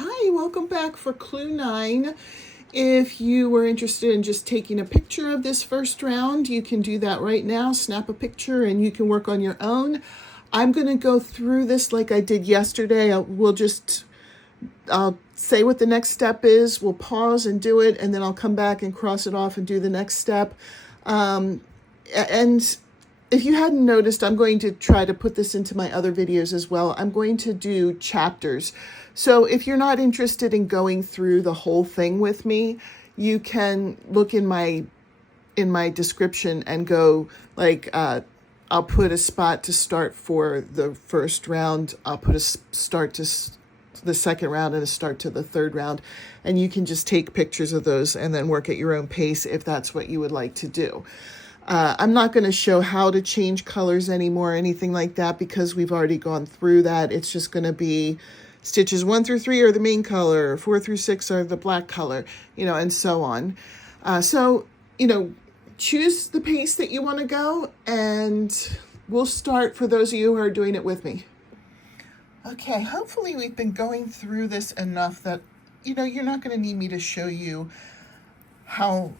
Hi, welcome back for Clue 9. If you were interested in just taking a picture of this first round, you can do that right now. Snap a picture and you can work on your own. I'm going to go through this like I did yesterday. I'll say what the next step is. We'll pause and do it, and then I'll come back and cross it off and do the next step. And if you hadn't noticed, I'm going to try to put this into my other videos as well. I'm going to do chapters. So if you're not interested in going through the whole thing with me, you can look in my description and go like, I'll put a spot to start for the first round. I'll put a start to the second round and a start to the third round. And you can just take pictures of those and then work at your own pace if that's what you would like to do. I'm not going to show how to change colors anymore or anything like that because we've already gone through that. It's just going to be stitches 1 through 3 are the main color, 4 through 6 are the black color, and so on. Choose the pace that you want to go, and we'll start for those of you who are doing it with me. Okay, hopefully we've been going through this enough that, you're not going to need me to show you how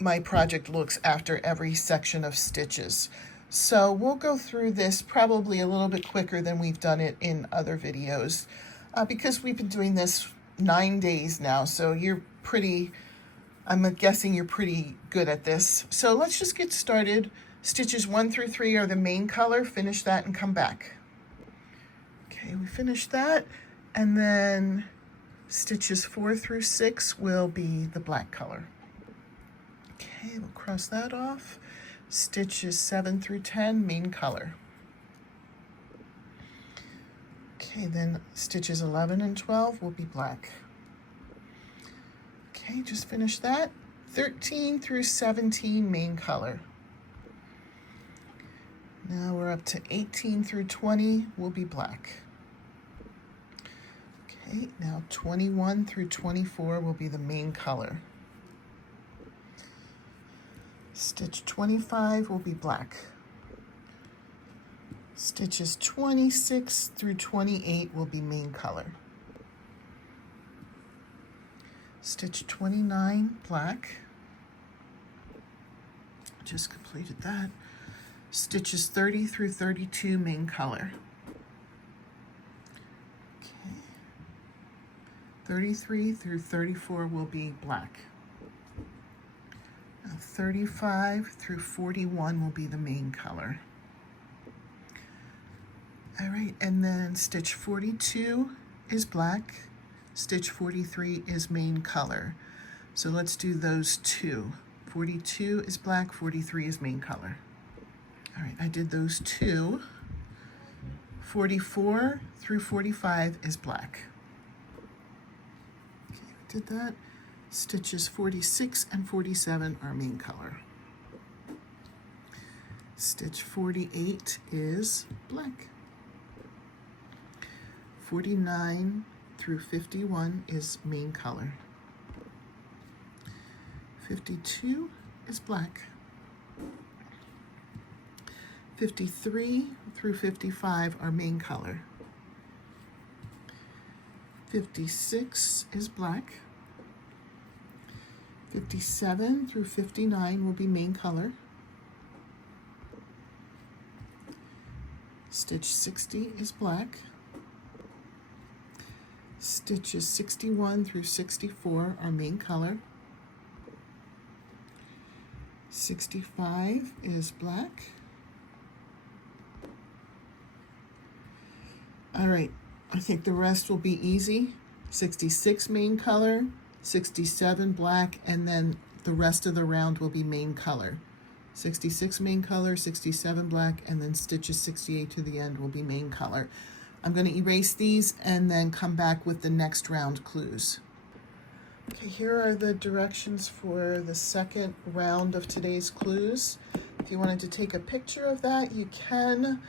my project looks after every section of stitches. So we'll go through this probably a little bit quicker than we've done it in other videos because we've been doing this 9 days now. So I'm guessing you're pretty good at this. So let's just get started. Stitches 1 through 3 are the main color. Finish that and come back. Okay, we finished that. And then stitches 4 through 6 will be the black color. Okay, we'll cross that off. Stitches 7 through 10, main color. Okay, then stitches 11 and 12 will be black. Okay, just finish that. 13 through 17, main color. Now we're up to 18 through 20 will be black. Okay, now 21 through 24 will be the main color. Stitch 25 will be black. Stitches 26 through 28 will be main color. Stitch 29, black. Just completed that. Stitches 30 through 32, main color. Okay. 33 through 34 will be black. 35 through 41 will be the main color. All right, and then stitch 42 is black, stitch 43 is main color. So let's do those two. 42 is black, 43 is main color. All right, I did those two. 44 through 45 is black. Okay, I did that. Stitches 46 and 47 are main color. Stitch 48 is black. 49 through 51 is main color. 52 is black. 53 through 55 are main color. 56 is black. 57 through 59 will be main color. Stitch 60 is black. Stitches 61 through 64 are main color. 65 is black. All right, I think the rest will be easy. 66 main color. 67 black, and then the rest of the round will be main color. 66 main color, 67 black, and then stitches 68 to the end will be main color. I'm going to erase these and then come back with the next round clues. Okay, here are the directions for the second round of today's clues. If you wanted to take a picture of that, you can.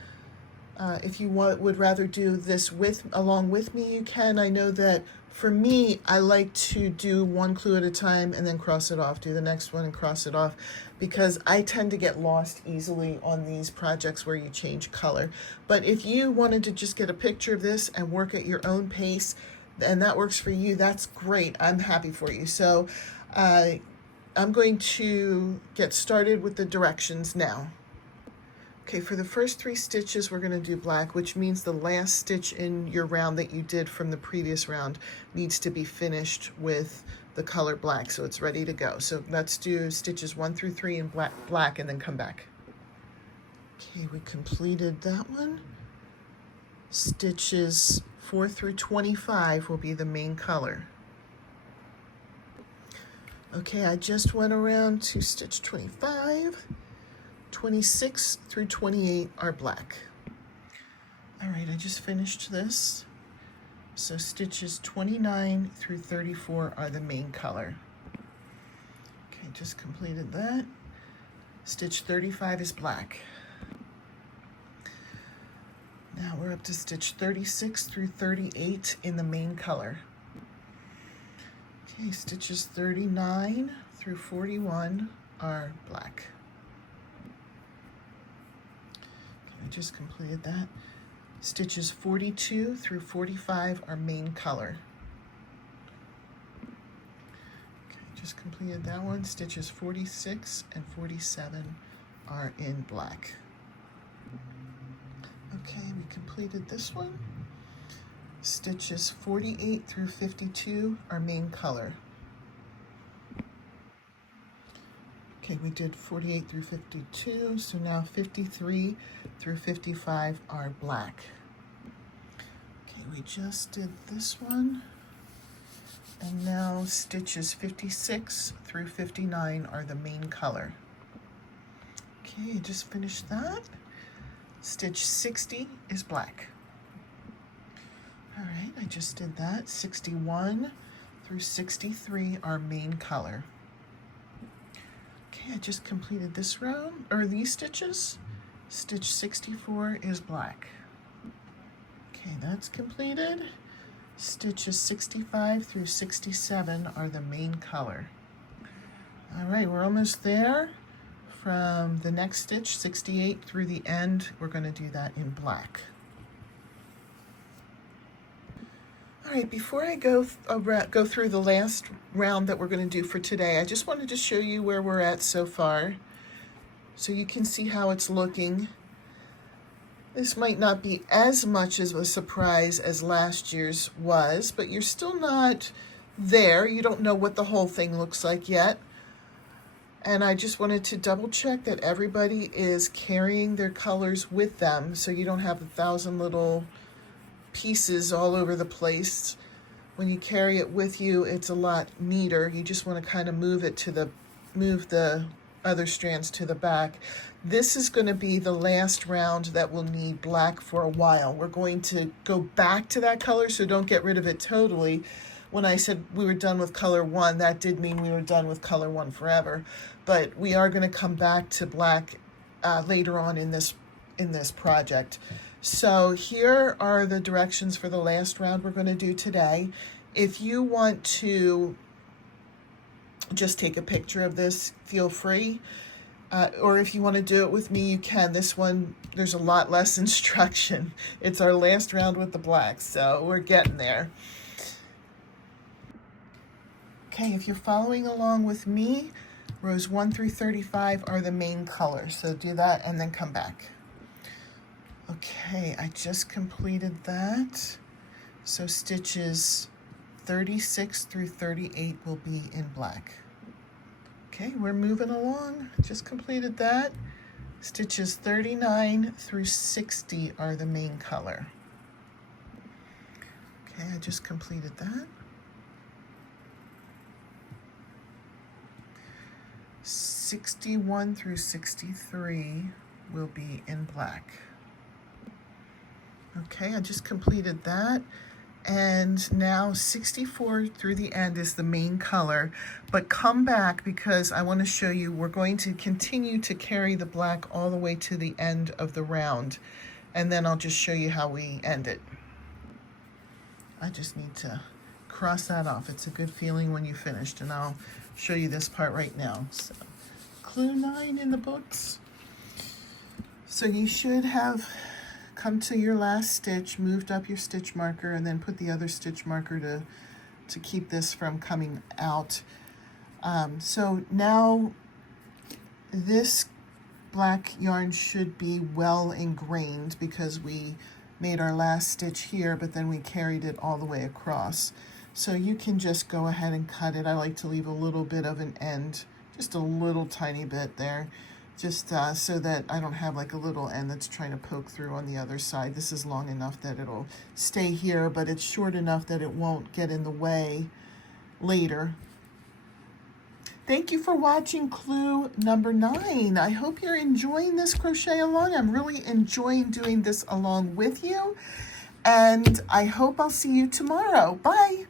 If you would rather do this along with me, you can. I know that for me, I like to do one clue at a time and then cross it off, do the next one and cross it off, because I tend to get lost easily on these projects where you change color. But if you wanted to just get a picture of this and work at your own pace, and that works for you, that's great. I'm happy for you. So I'm going to get started with the directions now. Okay, for the first 3 stitches, we're going to do black, which means the last stitch in your round that you did from the previous round needs to be finished with the color black, so it's ready to go. So let's do stitches 1 through 3 in black and then come back. Okay, we completed that one. Stitches 4 through 25 will be the main color. Okay, I just went around to stitch 25. 26 through 28 are black. All right, I just finished this. So stitches 29 through 34 are the main color. Okay, just completed that. Stitch 35 is black. Now we're up to stitch 36 through 38 in the main color. Okay, stitches 39 through 41 are black. I just completed that. Stitches 42 through 45 are main color. Okay, just completed that one. Stitches 46 and 47 are in black. Okay, we completed this one. Stitches 48 through 52 are main color. Okay, we did 48 through 52, so now 53 through 55 are black. Okay, we just did this one, and now stitches 56 through 59 are the main color. Okay, just finished that. Stitch 60 is black. All right, I just did that. 61 through 63 are main color. Okay, I just completed this round, or these stitches. Stitch 64 is black. Okay, that's completed. Stitches 65 through 67 are the main color. All right, we're almost there. From the next stitch, 68 through the end, we're going to do that in black. All right, before I go through the last round that we're going to do for today, I just wanted to show you where we're at so far so you can see how it's looking. This might not be as much as a surprise as last year's was, but you're still not there. You don't know what the whole thing looks like yet. And I just wanted to double check that everybody is carrying their colors with them so you don't have 1,000 little pieces all over the place. When you carry it with you, it's a lot neater. You just want to kind of move the other strands to the back. This is going to be the last round that will need black for a while. We're going to go back to that color, so don't get rid of it totally. When I said we were done with color 1, that did mean we were done with color 1 forever. But we are going to come back to black later on in this project. So here are the directions for the last round we're going to do today. If you want to just take a picture of this, feel free. Or if you want to do it with me, you can. This one, there's a lot less instruction. It's our last round with the black, so we're getting there. Okay, if you're following along with me, rows 1 through 35 are the main color. So do that and then come back. Okay, I just completed that. So stitches 36 through 38 will be in black. Okay, we're moving along. Just completed that. Stitches 39 through 60 are the main color. Okay, I just completed that. 61 through 63 will be in black. Okay, I just completed that. And now 64 through the end is the main color, but come back because I want to show you we're going to continue to carry the black all the way to the end of the round, and then I'll just show you how we end it. I just need to cross that off. It's a good feeling when you finished, and I'll show you this part right now. So, clue 9 in the books. So you should have come to your last stitch, moved up your stitch marker, and then put the other stitch marker to keep this from coming out. So now this black yarn should be well ingrained because we made our last stitch here, but then we carried it all the way across. So you can just go ahead and cut it. I like to leave a little bit of an end, just a little tiny bit there, just so that I don't have like a little end that's trying to poke through on the other side. This is long enough that it'll stay here, but it's short enough that it won't get in the way later. Thank you for watching clue number 9. I hope you're enjoying this crochet along. I'm really enjoying doing this along with you, and I hope I'll see you tomorrow. Bye.